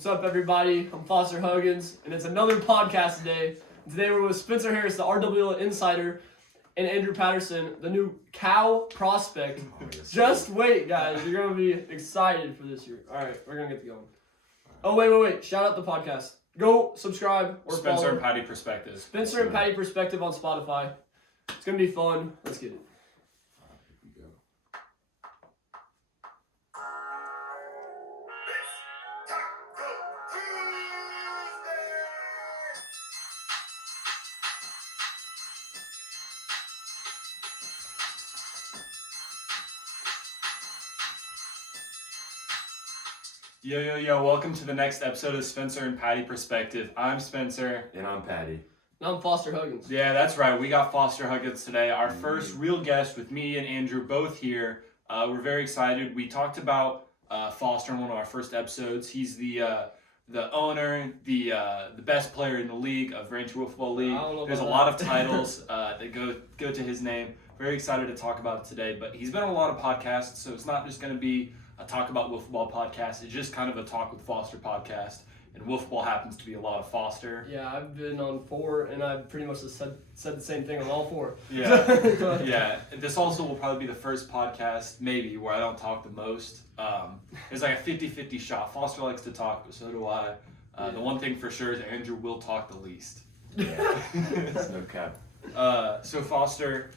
What's up, everybody? I'm Foster Huggins, and it's another podcast today. Today we're with Spencer Harris, the RWL Insider, and Andrew Patterson, the new Cow prospect. Just wait, guys. You're going to be excited for this year. All right, we're going to get going. Oh, wait. Shout out the podcast. Go subscribe or Spencer follow. and Patty Perspective. Spencer and Patty Perspective on Spotify. It's going to be fun. Let's get it. Yo, welcome to the next episode of Spencer and Patty Perspective. I'm Spencer. And I'm Patty. And I'm Foster Huggins. Yeah, that's right. We got Foster Huggins today. Our first real guest with me and Andrew both here. We're very excited. We talked about Foster in one of our first episodes. He's the owner, the best player in the league of Rancho Football League. There's a lot of titles that go to his name. Very excited to talk about it today. But he's been on a lot of podcasts, so it's not just going to be a Talk About Football podcast. It's just kind of a Talk with Foster podcast, and Football happens to be a lot of Foster. Yeah, I've been on 4, and I've pretty much said the same thing on all 4. Yeah, yeah. This also will probably be the first podcast, maybe, where I don't talk the most. It's like a 50-50 shot. Foster likes to talk, but so do I. The one thing for sure is Andrew will talk the least. Yeah, it's no cap. So Foster,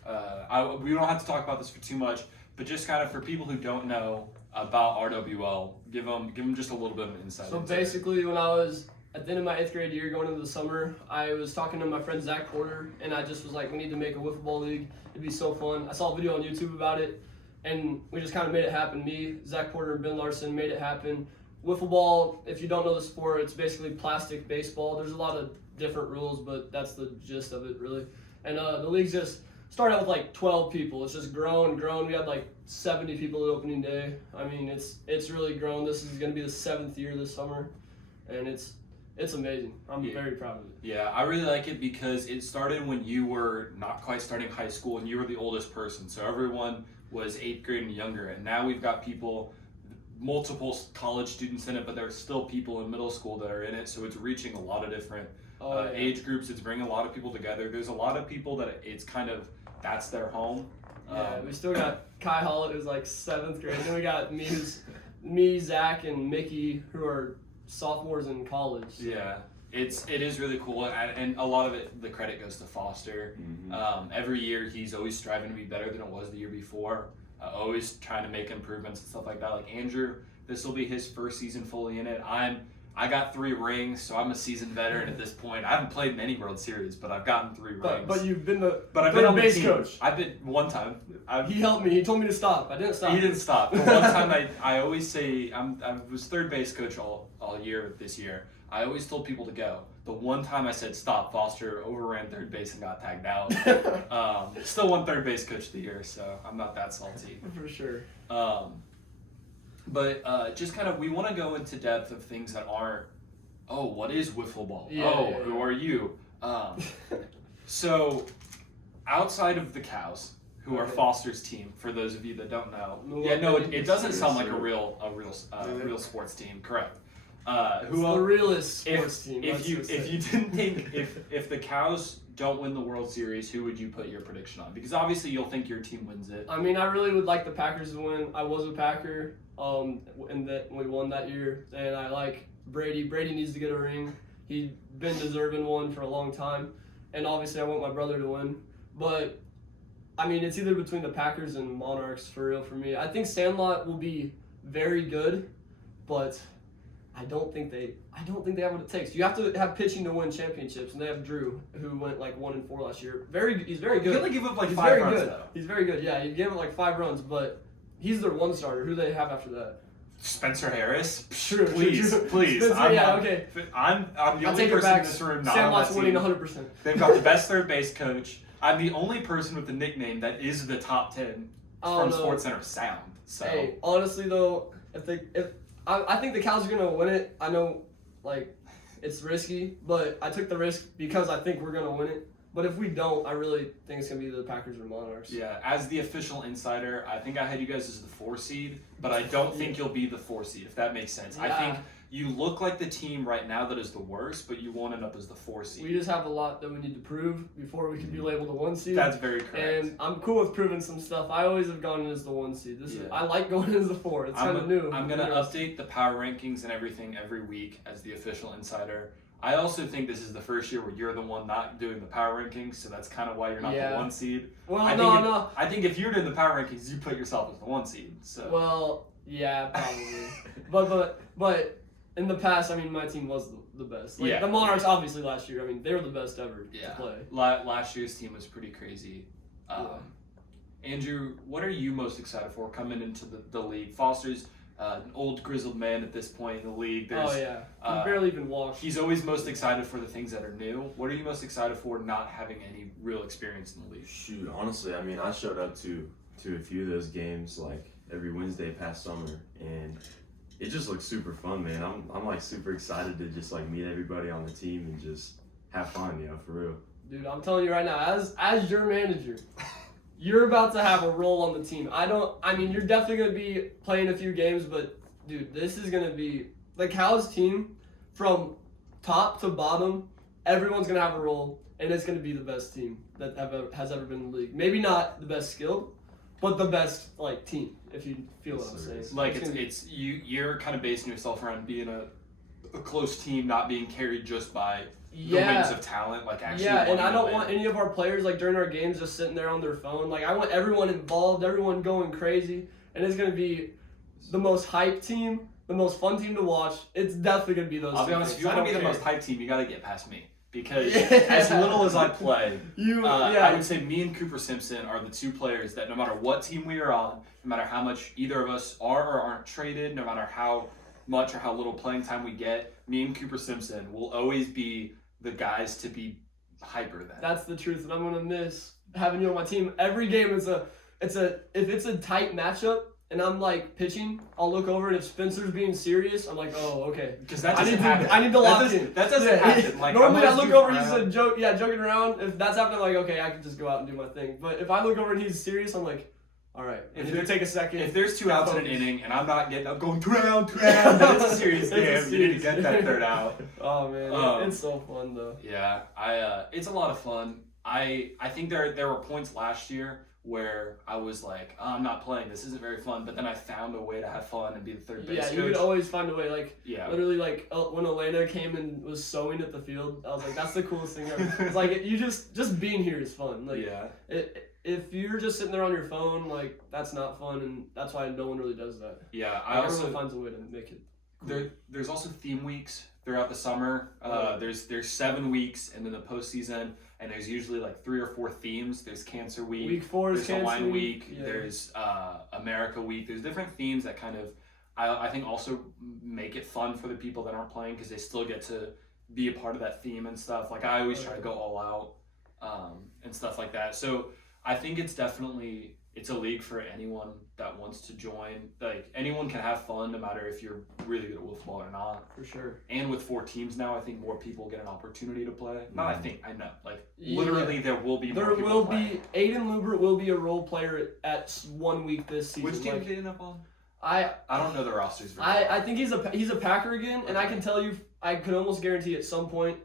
we don't have to talk about this for too much, but just kind of for people who don't know about RWL, give them just a little bit of an insight. So basically, when I was at the end of my 8th grade year, going into the summer, I was talking to my friend Zach Porter, and I just was like, we need to make a wiffle ball league. It'd be so fun. I saw a video on YouTube about it, and we just kind of made it happen. Me, Zach Porter, and Ben Larson made it happen. Wiffle ball, if you don't know the sport, it's basically plastic baseball. There's a lot of different rules, but that's the gist of it, really. And the league's just started out with like 12 people. It's just grown. We had like 70 people at opening day. I mean, it's really grown. This is going to be the 7th year this summer, and it's amazing. I'm very proud of it. Yeah, I really like it because it started when you were not quite starting high school and you were the oldest person. So everyone was 8th grade and younger, and now we've got people, multiple college students in it, but there's still people in middle school that are in it. So it's reaching a lot of different age groups. It's bringing a lot of people together. There's a lot of people that it's kind of, that's their home. Yeah, we still got Kai Hollett, who's like 7th grade. Then we got me, Zach, and Mickey, who are sophomores in college. So. Yeah, it is really cool, and a lot of it, the credit goes to Foster. Mm-hmm. Every year, he's always striving to be better than it was the year before. Always trying to make improvements and stuff like that. Like Andrew, this will be his first season fully in it. I got 3 rings, so I'm a seasoned veteran at this point. I haven't played many World Series, but I've gotten 3 rings. But you've been I've been on base the team. coach. I've been one time. He helped me. He told me to stop. I didn't stop. He didn't stop. The one time I always say I was 3rd base coach all year this year. I always told people to go. The one time I said stop, Foster overran 3rd base and got tagged out. Still won 3rd base coach of the year, so I'm not that salty. For sure. But just kind of, we want to go into depth of things that aren't, what is wiffle ball? Yeah. Who are you? So, outside of the Cows, who are Foster's team, for those of you that don't know. It doesn't sound like a real sports team, correct? The realest sports team. If you didn't think if the Cows don't win the World Series, who would you put your prediction on? Because obviously you'll think your team wins it. I mean, I really would like the Packers to win. I was a Packer, and that we won that year, and I like Brady. Brady needs to get a ring. He's been deserving one for a long time, and obviously I want my brother to win. But I mean, it's either between the Packers and Monarchs for real for me. I think Sandlot will be very good, but I don't think they have what it takes. You have to have pitching to win championships, and they have Drew, who went like 1-4 last year. He's very good. He only gave up like he's 5 very runs good. though. He's very good. Yeah, he gave up like 5 runs, but he's their 1 starter. Who do they have after that? Spencer Harris. True. Please. Spencer, okay. I'm the only person in this room not Sandlot's on that winning team. 100%. They've got the best 3rd base coach. I'm the only person with the nickname that is the top 10 from SportsCenter Sound. So hey, honestly though, I think the Cows are gonna win it. I know, like, it's risky, but I took the risk because I think we're gonna win it. But if we don't, I really think it's gonna be the Packers or Monarchs. Yeah, as the official insider, I think I had you guys as the 4 seed, but I don't think you'll be the 4 seed, if that makes sense. I think you look like the team right now that is the worst, but you won't end up as the 4 seed. We just have a lot that we need to prove before we can be labeled a 1 seed. That's very correct. And I'm cool with proving some stuff. I always have gone in as the 1 seed. I like going in as the 4. It's kind of new. I'm gonna update the power rankings and everything every week as the official insider. I also think this is the first year where you're the one not doing the power rankings, so that's kind of why you're not the 1 seed. Well, I think if you're doing the power rankings, you put yourself as the 1 seed. So. Well, yeah, probably. but in the past, I mean, my team was the best. Like, the Monarchs, obviously, last year, I mean, they were the best ever to play. Last year's team was pretty crazy. Andrew, what are you most excited for coming into the league? Foster's an old grizzled man at this point in the league. He barely even walks. He's always most excited for the things that are new. What are you most excited for not having any real experience in the league? Shoot, honestly, I mean, I showed up to a few of those games like every Wednesday past summer, and it just looks super fun, man. I'm like super excited to just like meet everybody on the team and just have fun, for real. Dude, I'm telling you right now, as your manager, you're about to have a role on the team. I mean, you're definitely going to be playing a few games, but, dude, this is going to be, the Cows team, from top to bottom, everyone's going to have a role, and it's going to be the best team that has ever been in the league. Maybe not the best skilled, but the best, team, if you feel what I'm saying. Like, you're kind of basing yourself around being a close team, not being carried just by the wings of talent, actually. Yeah, and I don't want any of our players, during our games, just sitting there on their phone. I want everyone involved, everyone going crazy, and it's going to be the most hype team, the most fun team to watch. It's definitely going to be those I'll be honest, if you want to be the most hype team, you got to get past me. Because as little as I play, I would say me and Cooper Simpson are the 2 players that no matter what team we are on, no matter how much either of us are or aren't traded, no matter how much or how little playing time we get, me and Cooper Simpson will always be the guys to be hyper than. That's the truth, and I'm gonna miss having you on my team. Every game if it's a tight matchup and I'm pitching, I'll look over and if Spencer's being serious, I'm like, oh, okay. Because that doesn't happen. I need to lock in. That doesn't happen. Normally I look over and he's joking around. If that's happening, I'm like, okay, I can just go out and do my thing. But if I look over and he's serious, I'm like, all right. If you take a second. If there's 2 outs in an inning and I'm not getting up going 2 down, then it's a serious game. You need to get that 3rd out. Oh man, it's so fun though. Yeah, it's a lot of fun. I think there were points last year where I was like, oh, I'm not playing. This isn't very fun. But then I found a way to have fun and be the third base coach. Yeah, you could always find a way. Literally, when Elena came and was sewing at the field, I was like, that's the coolest thing ever. It's you just being here is fun. If you're just sitting there on your phone, that's not fun, and that's why no one really does that. Yeah, everyone finds a way to make it cool. There's also theme weeks throughout the summer. There's 7 weeks, and then the postseason, and there's usually 3 or 4 themes. There's Cancer Week. Week 4 is Cancer Hawaiian Week. Yeah. There's America Week. There's different themes that kind of, I think, also make it fun for the people that aren't playing because they still get to be a part of that theme and stuff. I always try to go all out and stuff like that. So I think it's a league for anyone that wants to join. Anyone can have fun no matter if you're really good at football or not. For sure. And with 4 teams now, I think more people get an opportunity to play. Not I think, I know. Literally there will be more people playing. Aiden Lubert will be a role player at 1 week this season. Which team did he end up on? I don't know the rosters very well. I think he's a Packer again, and I can tell you, I could almost guarantee at some point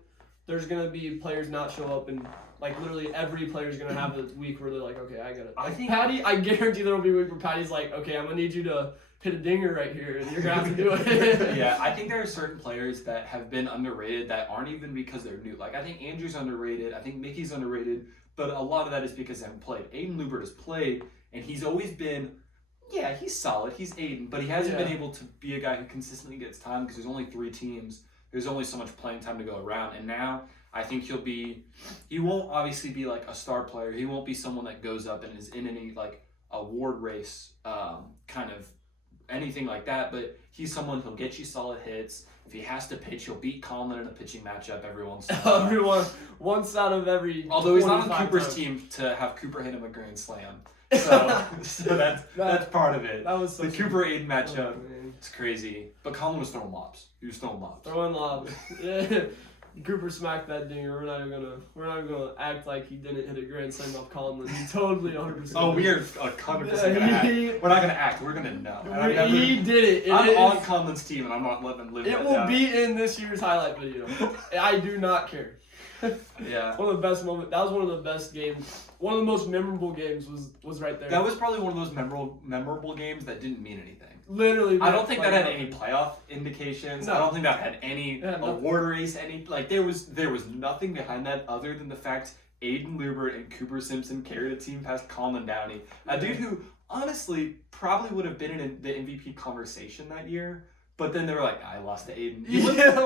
there's going to be players not show up and literally every player's going to have a week where they're like, okay, I got it. Patty, I guarantee there will be a week where Patty's like, okay, I'm going to need you to hit a dinger right here, and you're going to have to do it. Yeah, I think there are certain players that have been underrated that aren't even because they're new. I think Andrew's underrated. I think Mickey's underrated. But a lot of that is because they haven't played. Aiden Lubert has played, and he's always been, he's solid. He's Aiden. But he hasn't been able to be a guy who consistently gets time because there's only 3 teams. There's only so much playing time to go around. And now I think he won't obviously be a star player. He won't be someone that goes up and is in any award race kind of anything like that. But he's someone who'll get you solid hits. If he has to pitch, he'll beat Conlon in a pitching matchup every once in a while. Once out of every. Although he's not on Cooper's team to have Cooper hit him a grand slam. So that's part of it. That was so the Cooper Aiden matchup. It's crazy. But Conlon was throwing lobs. He was throwing lobs. Yeah. Cooper smacked that dinger. We're not even gonna act like he didn't hit a grand slam off Conlon. He totally 100%. Oh, we are 100% gonna act. We're not gonna act. We're gonna know. He did it. I'm on Conlon's team, and I'm not letting him live that It will down. be in this year's highlight video. I do not care. Yeah. One of the best moments. That was one of the best games. One of the most memorable games was right there. That was probably one of those memorable games that didn't mean anything. Literally. I don't think that had any playoff indications. No. I don't think that had any It had nothing. award race. There was nothing behind that other than the fact Aiden Lubert and Cooper Simpson carried a team past Colin Downey, a dude who honestly probably would have been in the MVP conversation that year. But then they were like, I lost to Aiden. He wouldn't have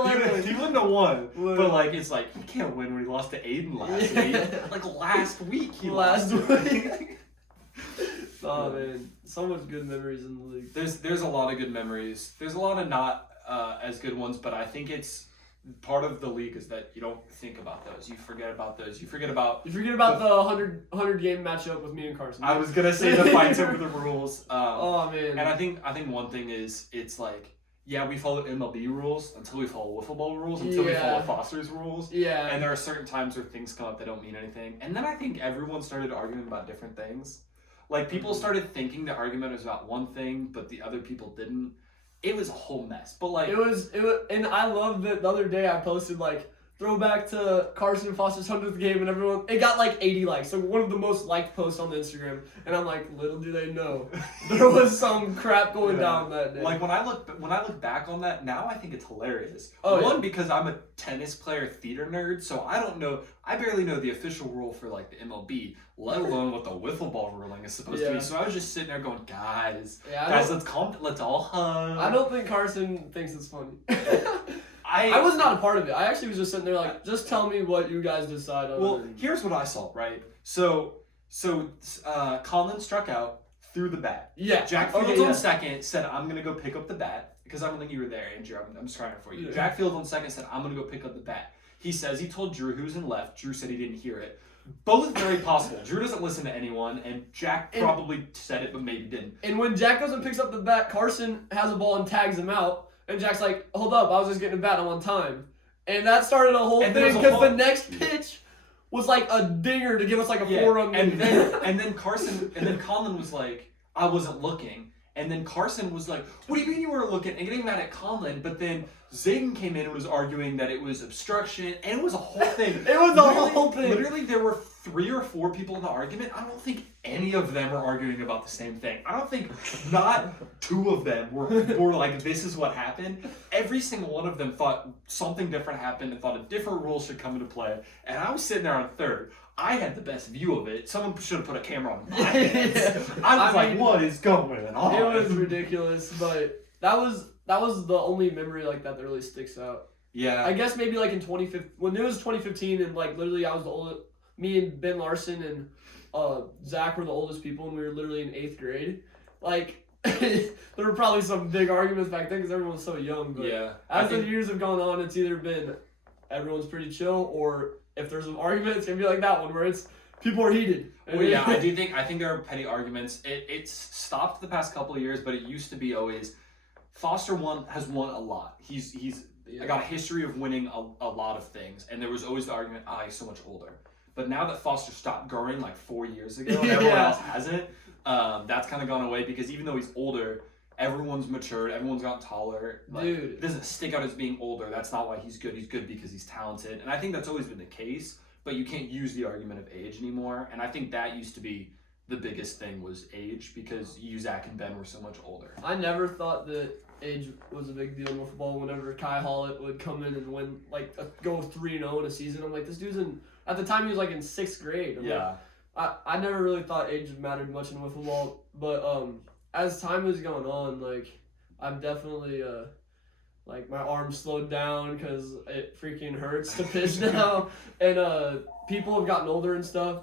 won. Literally. But like, it's like he can't win when he lost to Aiden last week. Like last week he lost. week. Oh man, so much good memories in the league. There's a lot of good memories. There's a lot of not as good ones, but I think it's part of the league is that you don't think about those. You forget about those. You forget about the 100 game matchup with me and Carson. I was gonna say the fights over the rules. Oh man. And I think one thing is it's like, yeah, we follow MLB rules until we follow wiffle ball rules, until we follow Foster's rules. Yeah. And there are certain times where things come up that don't mean anything. And then I think everyone started arguing about different things. Like, people started thinking the argument was about one thing, but the other people didn't. It was a whole mess. But, like... It was, and I loved that the other day I posted, like, throwback to Carson Foster's 100th game, and everyone, it got, like, 80 likes. So one of the most liked posts on the Instagram. And I'm like, little do they know, there was some crap going down that day. Like, when I look back on that, now I think it's hilarious. Oh, One, because I'm a tennis player theater nerd, so I barely know the official rule for, like, the MLB, let alone what the wiffle ball ruling is supposed to be. So I was just sitting there going, guys, let's all hug. I don't think Carson thinks it's funny. I was not a part of it. I actually was just sitting there like, just tell me what you guys decide on. Well, here's what I saw, right? So Colin struck out, threw the bat. Yeah. Jack Fields on second said, I'm going to go pick up the bat. Because I don't think you were there, Andrew. I'm just trying for you. Yeah. Jack Fields on second said, I'm going to go pick up the bat. He says he told Drew, who's in left. Drew said he didn't hear it. Both very possible. Drew doesn't listen to anyone, and Jack probably said it, but maybe didn't. And when Jack goes and picks up the bat, Carson has a ball and tags him out. And Jack's like, hold up, I was just getting a bat, I'm on time. And that started a whole thing, because the next pitch was like a dinger to give us like a 4-run lead. And then Colin was like, I wasn't looking. And then Carson was like, what do you mean you weren't looking? And getting mad at Colin, but then Zayden came in and was arguing that it was obstruction, and it was a whole thing. It was a whole thing. Literally, there were 3 or 4 people in the argument. I don't think any of them were arguing about the same thing. I don't think not 2 of them were like, this is what happened. Every single one of them thought something different happened and thought a different rule should come into play. And I was sitting there on third. I had the best view of it. Someone should have put a camera on my hands. I was like, what is going on? It was ridiculous, but that was the only memory like that really sticks out. Yeah. I guess maybe like in 2015, when it was 2015, and like literally I was the oldest. Me and Ben Larson and Zach were the oldest people, and we were literally in 8th grade. Like, there were probably some big arguments back then because everyone was so young. But as the years have gone on, it's either been everyone's pretty chill, or if there's an argument, it's gonna be like that one where it's people are heated. Well, yeah, I think there are petty arguments. It's stopped the past couple of years, but it used to be always Foster has won a lot. He's got a history of winning a lot of things, and there was always the argument, he's so much older. But now that Foster stopped growing like 4 years ago, and everyone else hasn't, that's kind of gone away, because even though he's older, everyone's matured, everyone's gotten taller. Like, Dude. it doesn't stick out as being older. That's not why he's good. He's good because he's talented. And I think that's always been the case, but you can't use the argument of age anymore. And I think that used to be the biggest thing, was age, because you, Zach, and Ben were so much older. I never thought that age was a big deal in football. Whenever Kai Hollett would come in and win, like, go 3-0 in a season, I'm like, this dude's at the time he was like in 6th grade. I never really thought age mattered much in wiffle ball, but as time was going on, like, I've definitely like my arm slowed down because it freaking hurts to pitch now, and people have gotten older and stuff.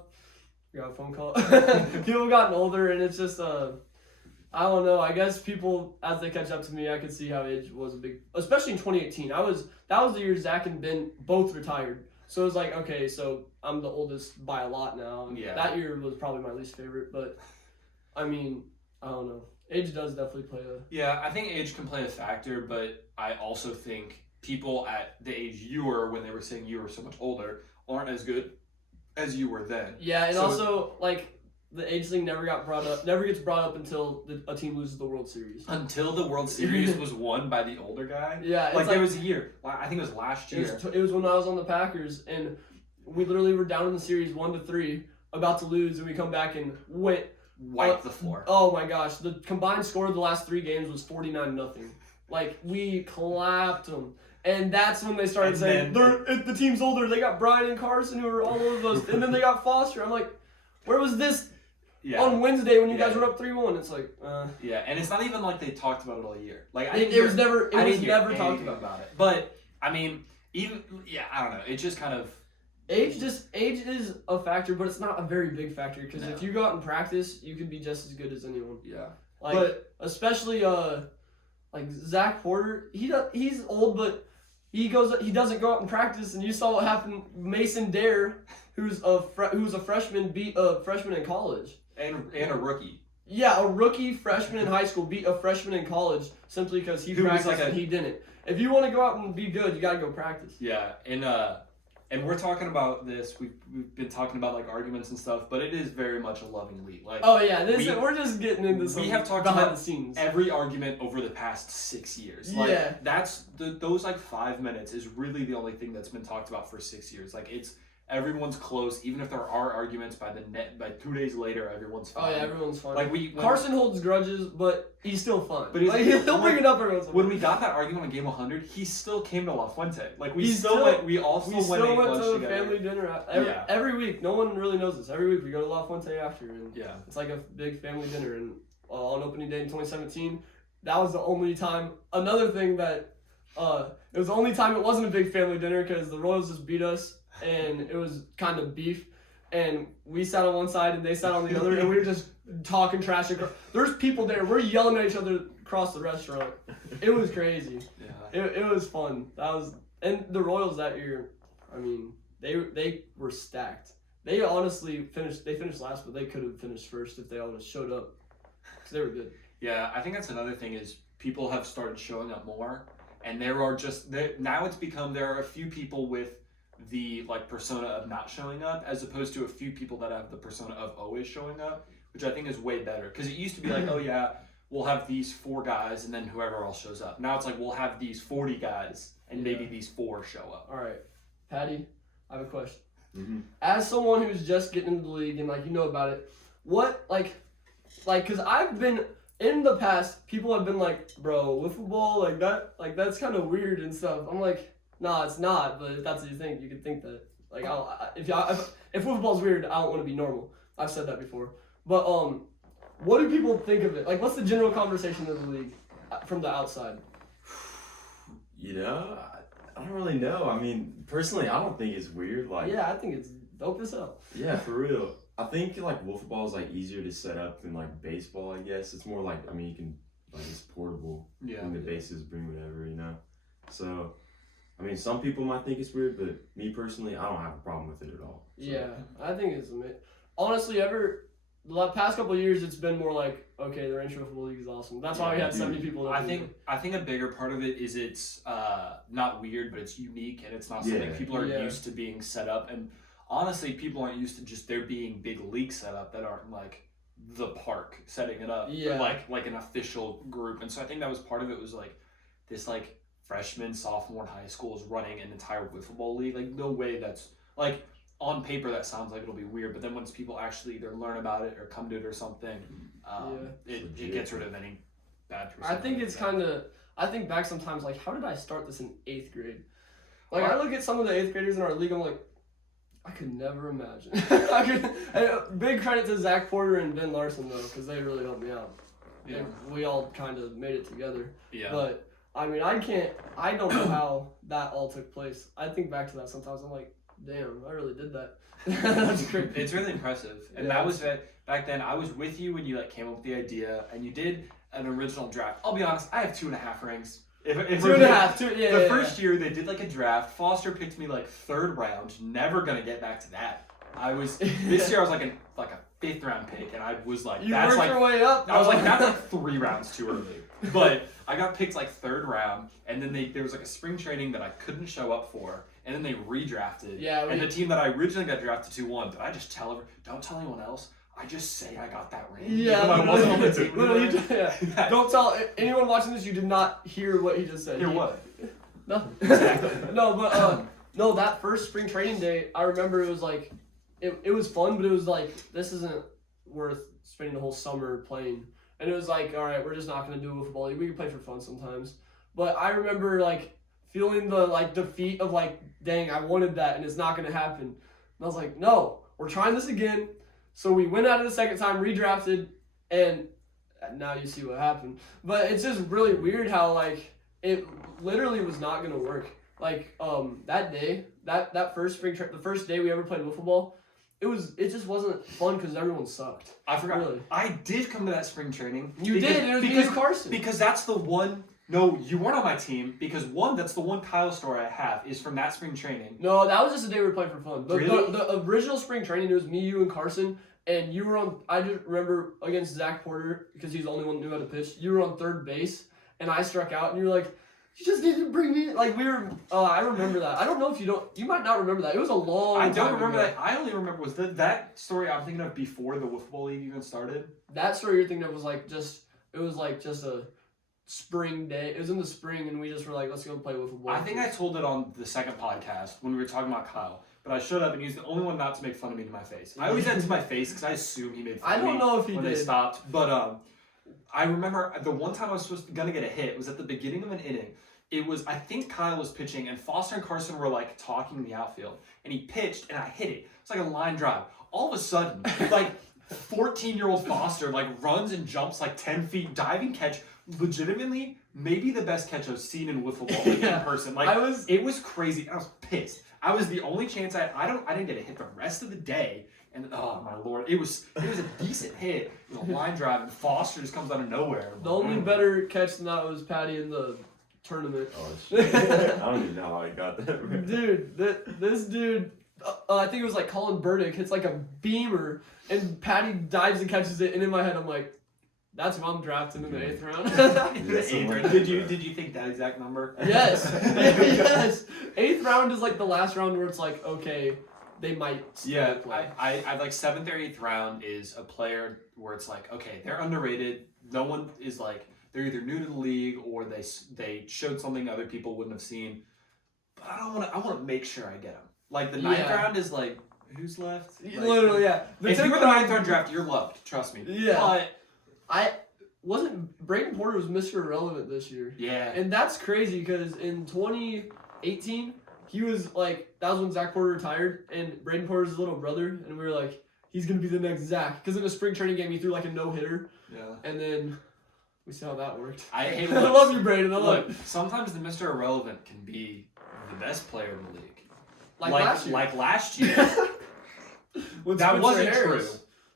Got a phone call. People have gotten older, and it's just I don't know. I guess people, as they catch up to me, I could see how age was a big, especially in 2018. That was the year Zach and Ben both retired. So it was like, okay, so I'm the oldest by a lot now. Yeah. That year was probably my least favorite, but I mean, I don't know. Age does definitely play a... Yeah, I think age can play a factor, but I also think people at the age you were when they were saying you were so much older aren't as good as you were then. Yeah, and So- also like the age thing never gets brought up until a team loses the World Series. Until the World Series was won by the older guy. Yeah, it's like there was a year. I think it was last year. It was when I was on the Packers, and we literally were down in the series 1-3, about to lose, and we come back and Wipe the floor. Oh my gosh, the combined score of the last 3 games was 49-0. Like we clapped them. And that's when they started saying, the team's older. They got Brian and Carson who are all over those. And then they got Foster. I'm like, where was this on Wednesday when you guys were up 3-1? It's like, Yeah, and it's not even like they talked about it all year. Like it was never talked about it. But I mean, I don't know. It just kind of age is a factor, but it's not a very big factor because if you go out and practice, you can be just as good as anyone. Yeah. But especially like Zach Porter, he's old, but he doesn't go out and practice, and you saw what happened. Mason Dare, who's a freshman, beat a freshman in college, and a rookie. Yeah, a rookie freshman in high school beat a freshman in college simply because he practiced and he didn't. If you want to go out and be good, you got to go practice. Yeah, and we're talking about this. We've been talking about like arguments and stuff, but it is very much a loving league. Like, oh yeah, we're just getting into some. We have talked behind about the scenes every argument over the past 6 years. Like, yeah, that's those like 5 minutes is really the only thing that's been talked about for 6 years. Like everyone's close, even if there are arguments. By 2 days later, everyone's fine. Oh yeah, everyone's fine. Like Carson holds grudges, but he's still fun. But he'll bring it up every once in a while. When we got that argument on game 100, he still came to La Fuente. Like we went to the family dinner every week. No one really knows this. Every week we go to La Fuente after, and it's like a big family dinner. And on opening day in 2017, that was the only time. Another thing that it was the only time it wasn't a big family dinner because the Royals just beat us. And it was kind of beef, and we sat on one side and they sat on the other, and we were just talking trash. There's people there. We're yelling at each other across the restaurant. It was crazy. Yeah, it was fun. And the Royals that year. I mean, they were stacked. They honestly finished last, but they could have finished first if they all just showed up. Because they were good. Yeah, I think that's another thing is people have started showing up more, and there are a few people with the like persona of not showing up as opposed to a few people that have the persona of always showing up, which I think is way better because it used to be like, oh yeah, we'll have these 4 guys and then whoever else shows up. Now it's like we'll have these 40 guys and maybe these 4 show up. All right, Patty, I have a question. Mm-hmm. As someone who's just getting into the league and like you know about it, what like because I've been in the past, people have been like, bro, wiffle ball like that's kind of weird and stuff. I'm like, no, it's not. But if that's what you think, you could think that. Like, if football's weird, I don't want to be normal. I've said that before. But what do people think of it? Like, what's the general conversation of the league from the outside? You know, I don't really know. I mean, personally, I don't think it's weird. Like, yeah, I think it's dope as hell. Yeah, for real. I think like wiffle ball is like easier to set up than like baseball. I guess it's more like you can like it's portable. Yeah. And the bases bring whatever, you know. So. I mean, some people might think it's weird, but me personally, I don't have a problem with it at all. So. Yeah, I think it's honestly the past couple of years, it's been more like, okay, their intro football league is awesome. That's why we had 70 people. I think a bigger part of it is it's not weird, but it's unique and it's not something people are used to being set up. And honestly, people aren't used to just there being big leagues set up that aren't like the park setting it up, like an official group. And so I think that was part of it was like this like. Freshman, sophomore in high school is running an entire wiffle ball league. Like, no way that's, like, on paper that sounds like it'll be weird, but then once people actually either learn about it or come to it or something, it gets rid of any bad perception. I think it's kind of, I think back sometimes, like, how did I start this in 8th grade? Like, I look at some of the 8th graders in our league, I'm like, I could never imagine. Big credit to Zach Porter and Ben Larson, though, because they really helped me out. Yeah. And we all kind of made it together. Yeah. But I mean, I don't know how that all took place. I think back to that sometimes. I'm like, damn, I really did that. That's crazy. It's really impressive. And that was back then. I was with you when you like came up with the idea and you did an original draft. I'll be honest, I have 2.5 rings. The first year they did like a draft. Foster picked me like 3rd round. Never gonna get back to that. This year I was like a 5th round pick, and I was like, You that's worked like your way up. I was like, though. that's like 3 rounds too early. But I got picked like 3rd round, and then there was like a spring training that I couldn't show up for, and then they redrafted. Yeah, and the team that I originally got drafted to won. But I just don't tell anyone else. I just say I got that ring. Yeah, Even though I wasn't on the team. literally, anymore. yeah. Don't tell anyone watching this. You did not hear what he just said. Hear what? Nothing. Exactly. No, but no, that first spring training day, I remember it was like, it was fun, but it was like, this isn't worth spending the whole summer playing. And it was like, all right, we're just not gonna do a football league. We can play for fun sometimes. But I remember like feeling the like defeat of like, dang, I wanted that, and it's not gonna happen. And I was like, no, we're trying this again. So we went at it the second time, redrafted, and now you see what happened. But it's just really weird how like it literally was not gonna work. Like that day, that first the first day we ever played football, it just wasn't fun because everyone sucked. I forgot. Really. I did come to that spring training. You did. It was me and Carson. Because that's the one. No, you weren't on my team. Because that's the one Kyle story I have is from that spring training. No, that was just the day we were playing for fun. Really? The original spring training, it was me, you, and Carson, and you were on. I just remember against Zach Porter because he's the only one who knew how to pitch. You were on third base, and I struck out, and you were like, "You just need to bring me." Like we were. I remember that. I don't know if you don't. You might not remember that. It was a long. I don't time remember ago. that. I only remember was that story I'm thinking of before the football league even started. That story you're thinking of was like just. It was like just a spring day. It was in the spring, and we just were like, let's go play with football. I think I told it on the second podcast when we were talking about Kyle. But I showed up, and he's the only one not to make fun of me to my face. I always said it to my face because I assume he made fun of me. I don't know if he when did. They stopped. But I remember the one time I was gonna get a hit was at the beginning of an inning. It was, I think Kyle was pitching, and Foster and Carson were like talking in the outfield, and he pitched, and I hit it. It's like a line drive. All of a sudden, like 14-year-old Foster like runs and jumps like 10 feet, diving catch. Legitimately, maybe the best catch I've seen in wiffle ball in person. Like it was crazy. I was pissed. I was the only chance I didn't get a hit the rest of the day. And oh my lord, it was a decent hit. It was a line drive, and Foster just comes out of nowhere. The only better catch than that was Patty in the tournament. Oh shit! I don't even know how I got that. Right. Dude, this dude, I think it was like Colin Burdick hits like a beamer, and Patty dives and catches it. And in my head, I'm like, that's who I'm drafting in the 8th round. In the 8th round. Did you think that exact number? Yes, yes. 8th round is like the last round where it's like, okay, they might. Yeah, play. I like 7th or 8th round is a player where it's like, okay, they're underrated. No one is like, they're either new to the league or they showed something other people wouldn't have seen. But I want to make sure I get them. Like the 9th round is like, who's left? Like, literally, yeah. If you were the 9th round draft, you're loved. Trust me. Yeah. But I wasn't. Braden Porter was Mr. Irrelevant this year. yeah. And that's crazy because in 2018, he was like, that was when Zach Porter retired, and Braden Porter's little brother, and we were like, he's going to be the next Zach. Because in a spring training game, he threw like a no-hitter. Yeah. And then we see how that worked. I love you, Braden. I love you. Sometimes the Mr. Irrelevant can be the best player in the league. Like last year. Like last year. That wasn't true.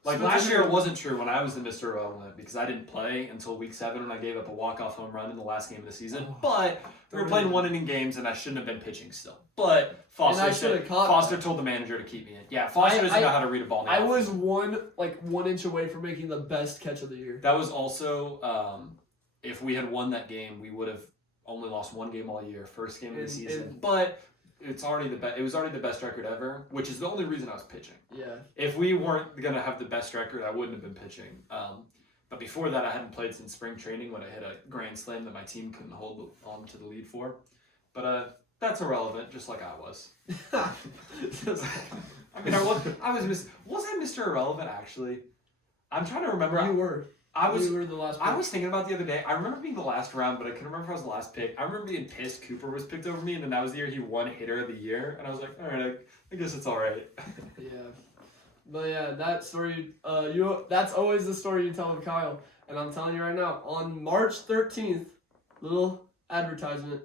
Like last year, it wasn't true when I was the Mr. Irrelevant because I didn't play until week 7 when I gave up a walk-off home run in the last game of the season. But we were playing 1-inning games and I shouldn't have been pitching still. But Foster told the manager to keep me in. Yeah, Foster doesn't know how to read a ball. I was one inch away from making the best catch of the year. That was also, if we had won that game, we would have only lost 1 game all year, first game of the season. But it was already the best record ever, which is the only reason I was pitching. Yeah. If we weren't gonna have the best record, I wouldn't have been pitching. But before that, I hadn't played since spring training when I hit a grand slam that my team couldn't hold on to the lead for. But that's irrelevant, just like I was. I mean, wasn't I Mr. Irrelevant actually? I'm trying to remember. You were. You were the last pick. I was thinking about the other day. I remember being the last round, but I couldn't remember if I was the last pick. I remember being pissed Cooper was picked over me, and then that was the year he won hitter of the year. And I was like, all right, I guess it's all right. Yeah. But yeah, that story, that's always the story you tell of Kyle. And I'm telling you right now, on March 13th, little advertisement,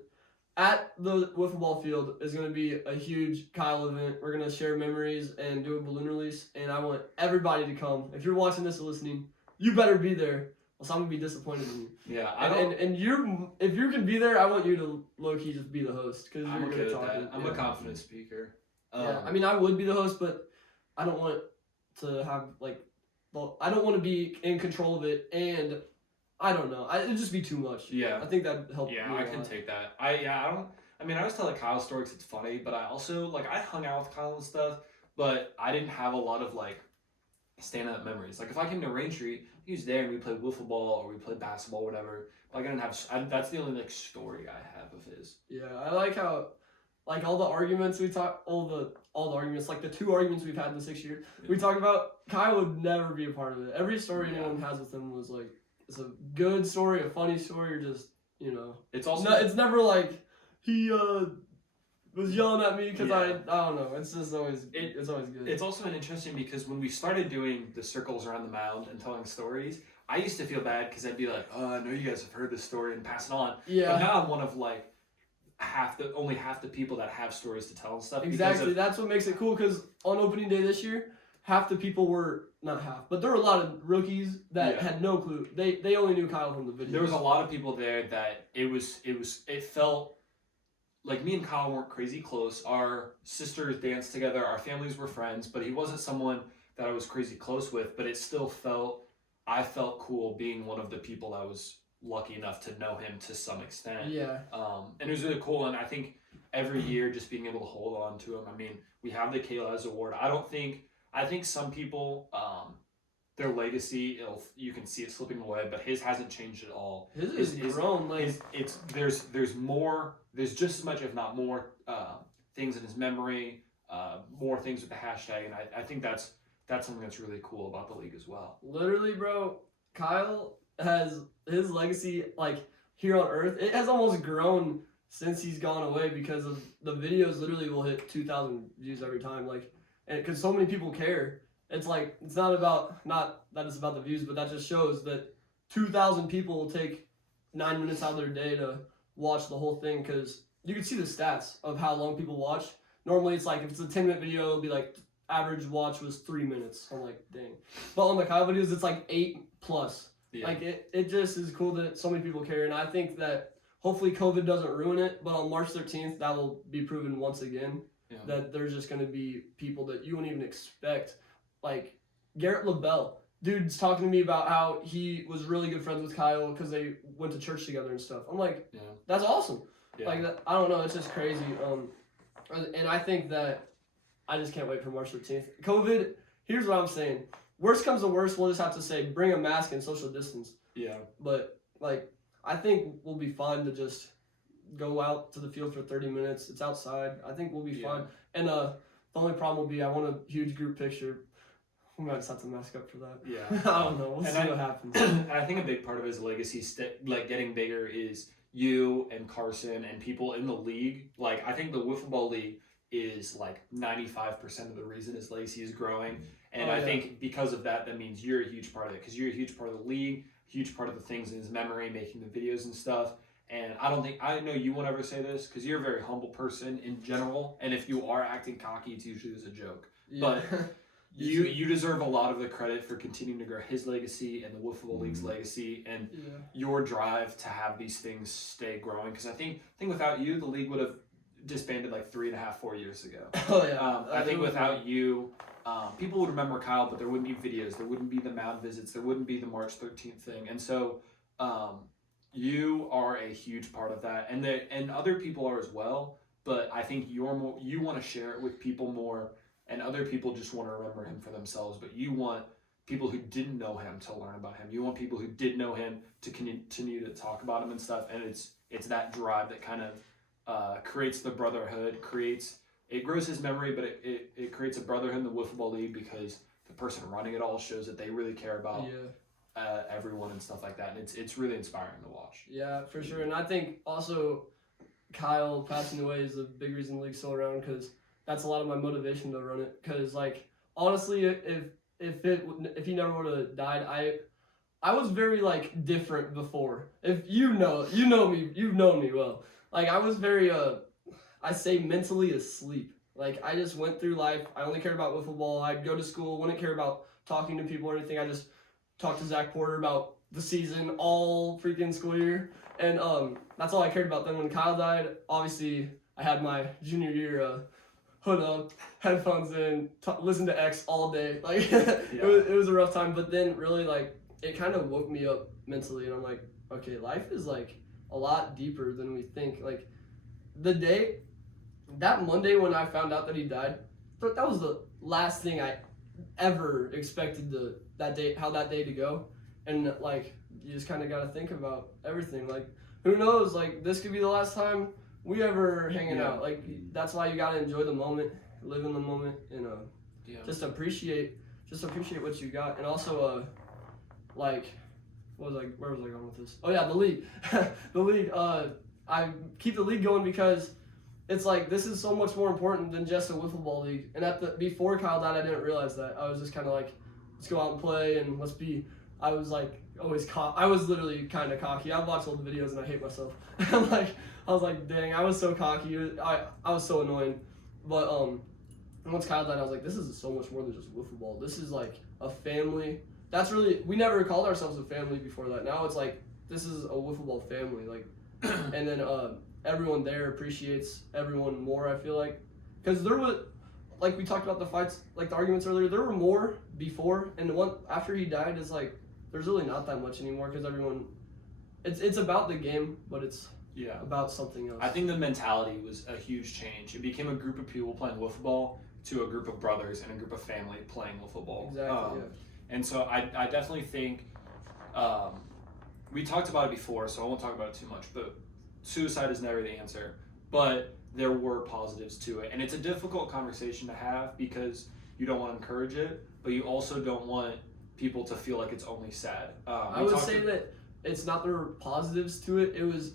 at the wiffle ball field is going to be a huge Kyle event. We're going to share memories and do a balloon release. And I want everybody to come. If you're watching this or listening, you better be there, or I'm gonna be disappointed in you. Yeah, if you can be there, I want you to low key just be the host because I'm okay with that. I'm a confident speaker. Yeah, I mean I would be the host, but I don't want to have like, well, I don't want to be in control of it, and I don't know. It'd just be too much. Yeah. I think that helped. Yeah, me a I can lot. take that. I mean, I always tell like Kyle stories. It's funny, but I also like I hung out with Kyle and stuff, but I didn't have a lot of like stand-up memories. Like if I came to Rain Street, he was there and we played wiffle ball or we played basketball, whatever. Like I didn't have. That's the only like story I have of his. Yeah, I like how, like all the arguments we talk, all the arguments, like the 2 arguments we've had in the 6 years, we talk about. Kyle would never be a part of it. Every story anyone has with him was like, it's a good story, a funny story, or just It's also it's never like he was yelling at me because I don't know. It's just always it's always good. It's also been interesting because when we started doing the circles around the mound and telling stories, I used to feel bad because I'd be like, oh, I know you guys have heard this story and pass it on. Yeah. But now I'm one of like only half the people that have stories to tell and stuff. Exactly. That's what makes it cool because on opening day this year, half the people were not half, but there were a lot of rookies that had no clue. They only knew Kyle from the video. There was a lot of people there that it felt like me and Kyle weren't crazy close. Our sisters danced together. Our families were friends, but he wasn't someone that I was crazy close with. But it still I felt cool being one of the people that was lucky enough to know him to some extent. Yeah. And it was really cool. And I think every year just being able to hold on to him. I mean, we have the Kayla's Award. I think some people, their legacy, you can see it slipping away, but his hasn't changed at all. His is grown. Like there's more. There's just as much, if not more, things in his memory. More things with the hashtag, and I think that's something that's really cool about the league as well. Literally, bro, Kyle has his legacy like here on Earth. It has almost grown since he's gone away because of the videos. Literally, will hit 2,000 views every time. Like, and because so many people care. It's like it's not that it's about the views, but that just shows that 2,000 people will take 9 minutes out of their day to watch the whole thing because you can see the stats of how long people watch. Normally, it's like if it's a 10-minute video, it'll be like average watch was 3 minutes. I'm like, dang. But on the Kyle videos, it's like 8+. Yeah. Like it just is cool that so many people care, and I think that hopefully COVID doesn't ruin it. But on March 13th, that will be proven once again that there's just going to be people that you wouldn't even expect. Like Garrett LaBelle, dude's talking to me about how he was really good friends with Kyle because they went to church together and stuff. I'm like, that's awesome. Yeah. Like that, I don't know, it's just crazy. And I think that I just can't wait for March 13th. COVID. Here's what I'm saying. Worst comes to worst, we'll just have to say bring a mask and social distance. Yeah. But like, I think we'll be fine to just go out to the field for 30 minutes. It's outside. I think we'll be fine. And the only problem will be I want a huge group picture. We might just have to mask up for that. Yeah. I don't know. We'll see what happens. I think a big part of his legacy, like getting bigger, is you and Carson and people in the league. Like, I think the wiffle ball league is like 95% of the reason his legacy is growing. And I think because of that, that means you're a huge part of it because you're a huge part of the league, huge part of the things in his memory, making the videos and stuff. And I know you won't ever say this because you're a very humble person in general. And if you are acting cocky, it's usually as a joke. But you deserve a lot of the credit for continuing to grow his legacy and the Wiffle Ball League's legacy and your drive to have these things stay growing. Because I think without you, the league would have disbanded like 3.5, 4 years ago. Oh yeah. I think without you, people would remember Kyle, but there wouldn't be videos, there wouldn't be the mound visits, there wouldn't be the March 13th thing, and so you are a huge part of that, and other people are as well. But I think you want to share it with people more. And other people just want to remember him for themselves. But you want people who didn't know him to learn about him. You want people who did know him to continue to talk about him and stuff. And it's that drive that kind of creates the brotherhood, it grows his memory, but it creates a brotherhood in the Wiffle Ball League because the person running it all shows that they really care about everyone and stuff like that. And it's really inspiring to watch. Yeah, for sure. And I think also Kyle passing away is a big reason the league's still around because that's a lot of my motivation to run it. Because like honestly, if he never would have died, I was very like different before. If you know me, you've known me well. Like I was very I say mentally asleep. Like I just went through life. I only cared about wiffle ball. I'd go to school, wouldn't care about talking to people or anything. I just talked to Zach Porter about the season all freaking school year, and that's all I cared about. Then when Kyle died, obviously I had my junior year hood up, headphones in, listen to X all day. Like Yeah. it was a rough time, but then really like it kind of woke me up mentally, and I'm like, okay, life is like a lot deeper than we think. Like that Monday when I found out that he died, that was the last thing I ever expected that day to go, and like you just kind of got to think about everything. Like who knows? Like this could be the last time we ever hanging out. Like that's why you got to enjoy the moment, live in the moment, and just appreciate what you got, and also like where was I going with this? Oh yeah, the league, the league. I keep the league going because it's like this is so much more important than just a wiffle ball league. And before Kyle died, I didn't realize that. I was just kind of like, let's go out and play and let's be. I was like always I was literally kind of cocky. I watched all the videos and I hate myself. I was like, dang, I was so cocky. I was so annoying. But once Kyle died, I was like, this is so much more than just wiffle ball. This is like a family. That's really, we never called ourselves a family before that. Now it's like, this is a wiffle ball family. Like, and then everyone there appreciates everyone more, I feel like. Because there was, like we talked about the fights, like the arguments earlier, there were more before, and the one after he died is like, there's really not that much anymore because everyone, it's about the game, but it's about something else. I think the mentality was a huge change. It became a group of people playing wiffle ball to a group of brothers and a group of family playing wiffle ball. Exactly, And so I definitely think, we talked about it before, so I won't talk about it too much, but suicide is never the answer. But there were positives to it. And it's a difficult conversation to have because you don't want to encourage it, but you also don't want people to feel like it's only sad. I would say that it's not there were positives to it. It was,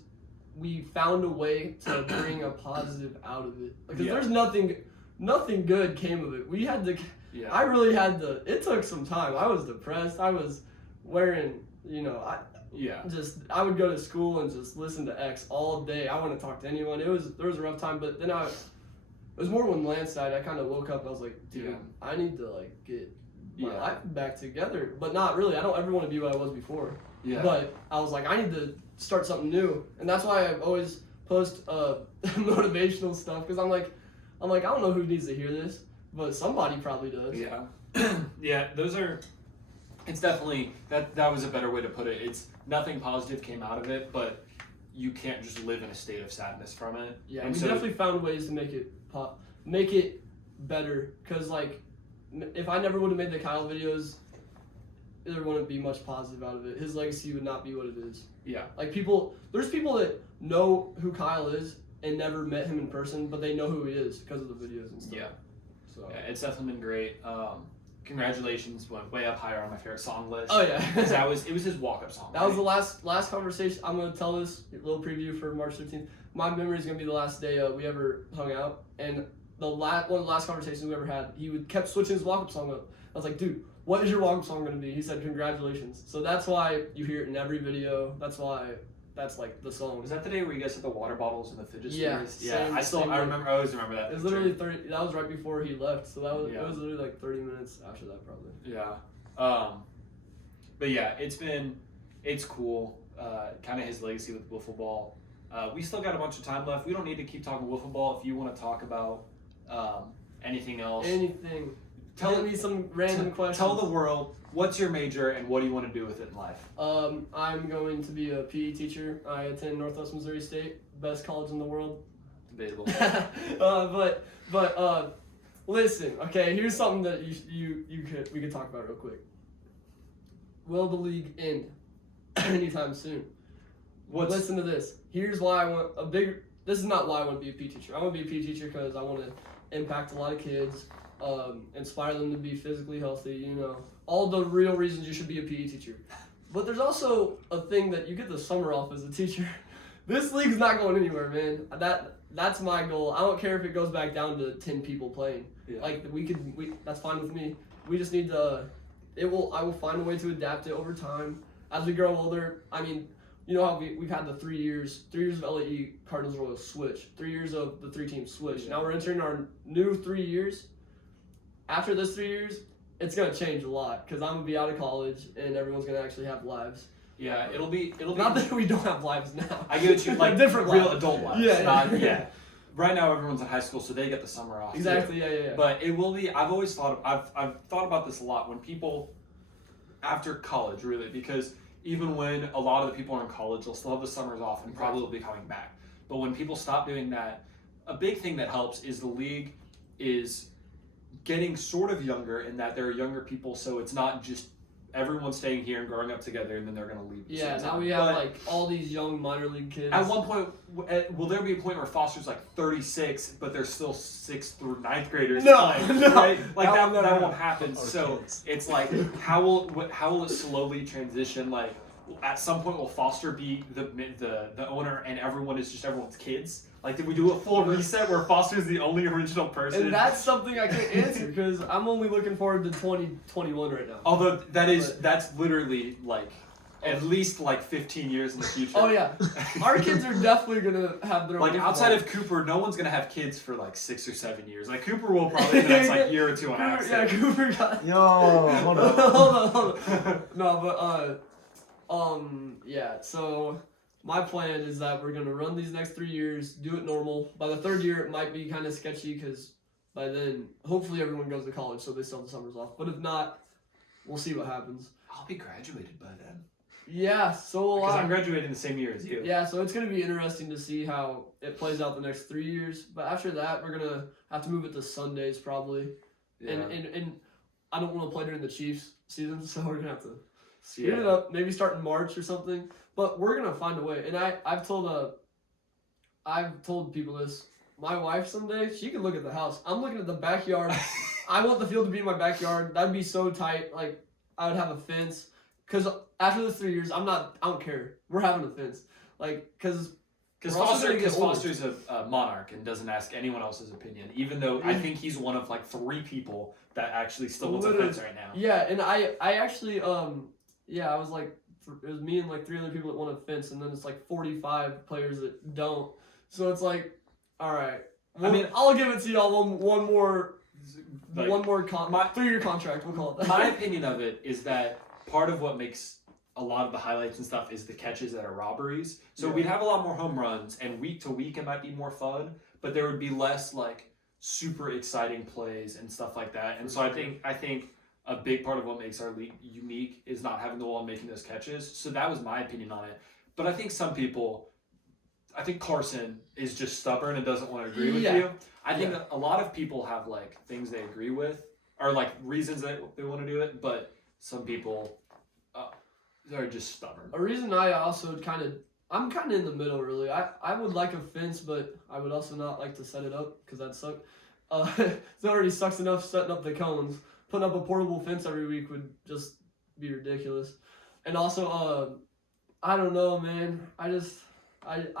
we found a way to bring a positive out of it. Because there's nothing good came of it. We had to, I really had to, it took some time. I was depressed. I was wearing, I would go to school and just listen to X all day. I wouldn't talk to anyone. There was a rough time, but then it was more when Lance died. I kind of woke up and I was like, dude, I need to like get my life back together. But not really. I don't ever want to be what I was before. Yeah. But I was like, I need to start something new. And that's why I always post motivational stuff, because I'm like, I don't know who needs to hear this, but somebody probably does. Yeah. It's definitely, that was a better way to put it. It's nothing positive came out of it, but you can't just live in a state of sadness from it. Yeah, and we definitely found ways to make it better, because like, if I never would have made the Kyle videos, there wouldn't be much positive out of it. His legacy would not be what it is. Yeah. Like there's people that know who Kyle is and never met him in person, but they know who he is because of the videos and stuff. Yeah. So yeah, it's definitely been great. Congratulations went way up higher on my favorite song list. Oh yeah. Because it was his walk-up song. That was the last conversation. I'm gonna tell this little preview for March 13th. My memory is gonna be the last day we ever hung out, and one of the last conversations we ever had, he kept switching his walk-up song up. I was like, dude, what is your walk-up song gonna be? He said, congratulations. So that's why you hear it in every video. That's why that's like the song. Was that the day where you guys had the water bottles and the fidget spinners? Yeah. I always remember that. It was literally 30. That was right before he left. So it was literally like 30 minutes after that, probably. Yeah. But yeah, it's cool. Kind of his legacy with wiffle ball. We still got a bunch of time left. We don't need to keep talking wiffle ball. If you want to talk about anything else, tell me some random questions. Tell the world, what's your major and what do you want to do with it in life? I'm going to be a PE teacher. I attend Northwest Missouri State, best college in the world. Debatable. But listen, okay, here's something that we could talk about real quick. Will the league end anytime soon? Listen to this. Here's why I want this is not why I want to be a PE teacher. I want to be a PE teacher because I want to impact a lot of kids, inspire them to be physically healthy, all the real reasons you should be a PE teacher. But there's also a thing that you get the summer off as a teacher. This league's not going anywhere, man. That's my goal. I don't care if it goes back down to 10 people playing. Yeah. Like that's fine with me. We just need to. I will find a way to adapt it over time as we grow older. I mean, you know how we've had the 3 years of LAE Cardinals Royals switch, 3 years of the 3 teams switch. Yeah. Now we're entering our new 3 years. After this 3 years, it's gonna change a lot because I'm gonna be out of college and everyone's gonna actually have lives. Yeah, it'll be not that we don't have lives now. I get you, like different real lives. adult lives. Yeah. right now everyone's in high school, so they get the summer off. Exactly. Too. Yeah. But it will be. I've thought about this a lot when people after college, really, because even when a lot of the people are in college, they'll still have the summers off and probably will be coming back. But when people stop doing that, a big thing that helps is the league is getting sort of younger in that there are younger people, so it's not just everyone staying here and growing up together and then they're going to leave. Yeah, now we have like all these young minor league kids. At one point, will there be a point where Foster's like 36, but there's still 6th through 9th graders? No, playing, no. right? Like that That won't happen. So it's like, how will it slowly transition? Like, at some point, will Foster be the owner and everyone is just everyone's kids? Like, did we do a full reset where Foster's the only original person? And that's something I can't answer because I'm only looking forward to 2021 right now. Although that's literally like at least like 15 years in the future. Oh yeah, our kids are definitely gonna have their own. Like outside of Cooper, no one's gonna have kids for like 6 or 7 years. Like Cooper will probably in the next like year or two on accident. Yeah, Cooper got. Yo, hold on. hold on. No, but yeah. So my plan is that we're gonna run these next 3 years, do it normal. By the 3rd year, it might be kind of sketchy because by then, hopefully, everyone goes to college, so they still have the summers off. But if not, we'll see what happens. I'll be graduated by then. Yeah, so will Because I. I'm graduating the same year as you. Yeah, so it's going to be interesting to see how it plays out the next 3 years. But after that, we're going to have to move it to Sundays probably. Yeah. And I don't want to play during the Chiefs season, so we're going to have to speed Yeah. it up, maybe start in March or something. But we're going to find a way. And I've told people this. My wife someday, she can look at the house. I'm looking at the backyard. I want the field to be in my backyard. That'd be so tight. Like, I would have a fence. Because after the 3 years, I don't care. We're having a fence. Like, because Foster's a monarch and doesn't ask anyone else's opinion, even though I think he's one of like 3 people that actually still wants a fence right now. Yeah, and I actually, I was like, it was me and like 3 other people that want a fence, and then it's like 45 players that don't. So it's like, all right. Well, I mean, I'll give it to y'all one more 3-year contract. We'll call it that. My opinion of it is that part of what makes a lot of the highlights and stuff is the catches that are robberies. So we'd have a lot more home runs, and week to week it might be more fun, but there would be less like super exciting plays and stuff like that. And so I think a big part of what makes our league unique is not having the one making those catches. So that was my opinion on it. But I think Carson is just stubborn and doesn't want to agree with you. I think a lot of people have like things they agree with or like reasons that they want to do it, but some people they're just stubborn. A reason I also I'm kind of in the middle really. I would like a fence, but I would also not like to set it up because that'd suck. It already sucks enough setting up the cones. Putting up a portable fence every week would just be ridiculous. And also, I don't know, man. I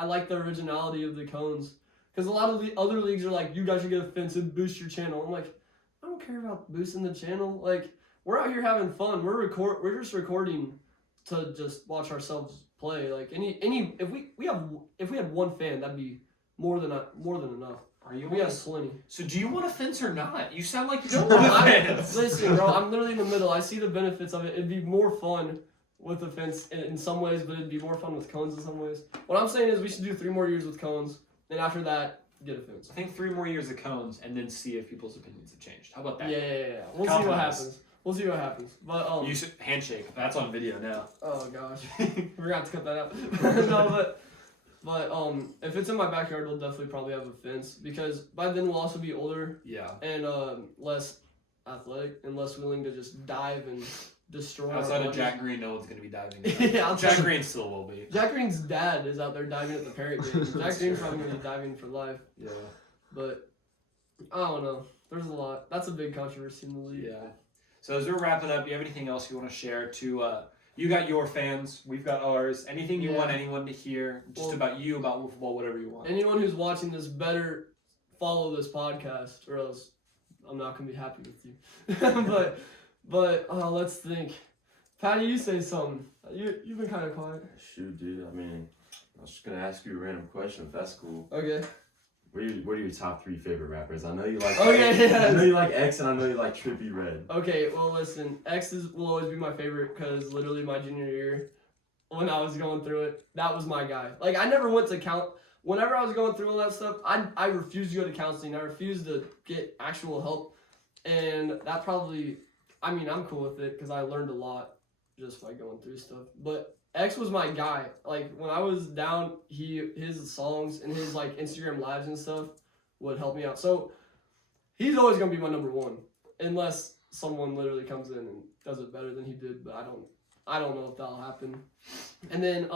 like the originality of the cones. Because a lot of the other leagues are like, you guys should get a fence and boost your channel. I'm like, I don't care about boosting the channel. Like, we're out here having fun. We're just recording to just watch ourselves play. Like if we had one fan, that'd be more than enough. We have plenty. So do you want a fence or not? You sound like you don't want a fence. Listen, bro, I'm literally in the middle. I see the benefits of it. It'd be more fun with a fence in some ways, but it'd be more fun with cones in some ways. What I'm saying is we should do 3 more years with cones, and after that, get a fence. I think 3 more years of cones, and then see if people's opinions have changed. How about that? Yeah. We'll see what happens. But you should handshake. That's on video now. Oh gosh, we're gonna have to cut that out. No, but if it's in my backyard, we'll definitely probably have a fence because by then we'll also be older. Yeah. And less athletic and less willing to just dive and destroy. Outside of Jack Green, no one's gonna be diving. Yeah, Jack Green still will be. Jack Green's dad is out there diving at the parrot game. Jack Green's probably gonna be diving for life. Yeah. But I don't know. There's a lot. That's a big controversy in the league. Yeah. So as we're wrapping up, do you have anything else you want to share to? You got your fans, we've got ours. Anything you want anyone to hear, just about you, about football, whatever you want. Anyone who's watching this better follow this podcast, or else I'm not gonna be happy with you. but let's think. Patty, you say something. You've been kind of quiet. Shoot, dude. I mean, I was just gonna ask you a random question. If that's cool. Okay. What are your top 3 favorite rappers? I know you like. Yeah. I know you like X, and I know you like Trippie Redd. Okay, well listen, X will always be my favorite because literally my junior year, when I was going through it, that was my guy. Like I never went to whenever I was going through all that stuff, I refused to go to counseling. I refused to get actual help. And that probably, I mean, I'm cool with it because I learned a lot just by going through stuff. But X was my guy. Like, when I was down, his songs and his, like, Instagram lives and stuff would help me out. So, he's always going to be my number one. Unless someone literally comes in and does it better than he did. But I don't know if that'll happen. And then,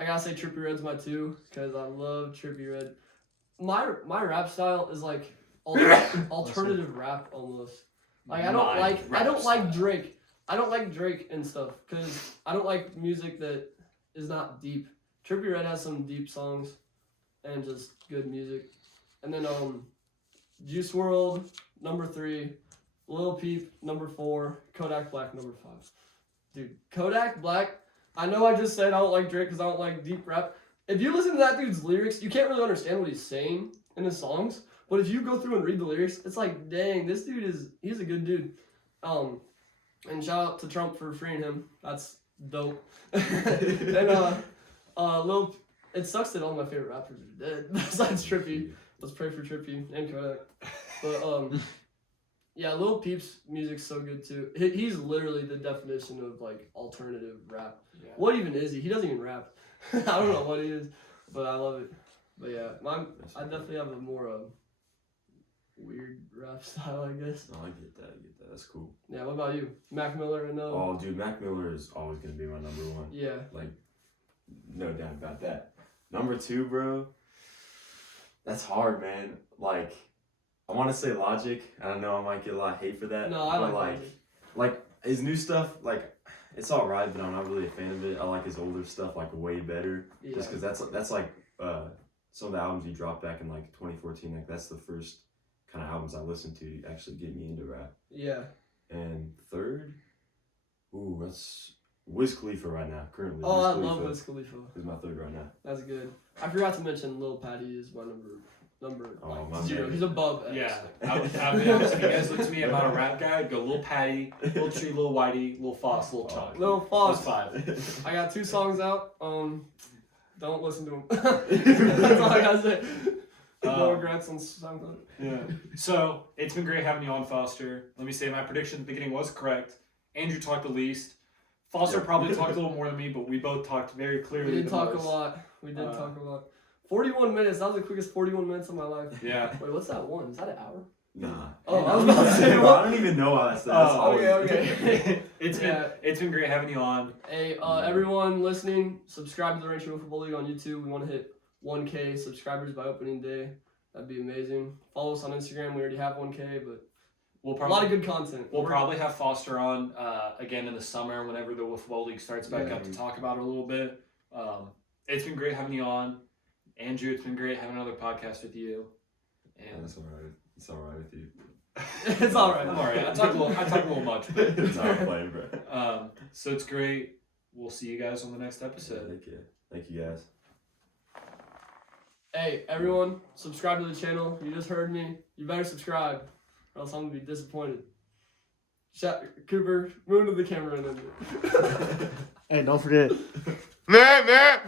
I gotta say Trippie Redd's my 2 because I love Trippie Redd. My rap style is like alternative rap almost. Like I don't like Drake. I don't like Drake and stuff because I don't like music that is not deep. Trippie Redd has some deep songs and just good music. And then Juice WRLD number 3, Lil Peep number 4, Kodak Black number 5. Dude, Kodak Black. I know I just said I don't like Drake because I don't like deep rap. If you listen to that dude's lyrics, you can't really understand what he's saying in his songs. But if you go through and read the lyrics, it's like, dang, this dude he's a good dude. And shout out to Trump for freeing him. That's dope. And it sucks that all my favorite rappers are dead besides Trippie. Let's pray for Trippie and Kodak. But yeah, Lil Peep's music's so good too. He's literally the definition of like alternative rap. Yeah. What even is he? He doesn't even rap. I don't know what he is, but I love it. But yeah, I definitely have a more weird rap style, I guess. No, I get that. That's cool. Yeah, what about you? Mac Miller and Oh, dude, Mac Miller is always gonna be my number 1. Yeah. Like, no doubt about that. Number 2, bro. That's hard, man. Like, I want to say Logic. I don't know, I might get a lot of hate for that. No, I like his new stuff. Like, it's all right, but I'm not really a fan of it. I like his older stuff like way better. Yeah. Just because that's like some of the albums he dropped back in like 2014. Like that's the first kind of albums I listened to actually get me into rap. Yeah. And 3rd, that's Wiz Khalifa right now. Currently. Oh, I love Wiz Khalifa. He's my 3rd right now. That's good. I forgot to mention Lil Patty is my number my 0. man. He's above X. Yeah. I would be honest. If you guys look to me about a rap guy, I'd go Lil Patty, Lil Tree, Lil Whitey, Lil Foss, Lil Chuck. Lil Foss. Those 5. I got 2 songs out. Don't listen to them. That's all I gotta say. No regrets on SoundCloud. Yeah. So it's been great having you on, Foster. Let me say my prediction at the beginning was correct. Andrew talked the least. Foster probably talked a little more than me, but we both talked very clearly. We did talk a lot. 41 minutes. That was the quickest 41 minutes of my life. Yeah. Wait, what's that one? Is that an hour? Nah. Oh, I was about to say, I don't even know how that's. Okay. It's been great having you on. Hey, everyone listening, subscribe to the Rancho Football League on YouTube. We want to hit 1K subscribers by opening day. That'd be amazing. Follow us on Instagram. We already have 1K, but a lot of good content. We'll probably have Foster on again in the summer whenever the Football League starts back up to talk about it a little bit. It's been great having you on. Andrew, it's been great having another podcast with you. And that's all right. It's all right with you. It's all right. I'm all right. I talk a little much, but it's all right playing, bro. So it's great. We'll see you guys on the next episode. Thank you guys. Hey, everyone, subscribe to the channel. You just heard me. You better subscribe, or else I'm going to be disappointed. Cooper, move to the camera and then. Hey, don't forget. Man.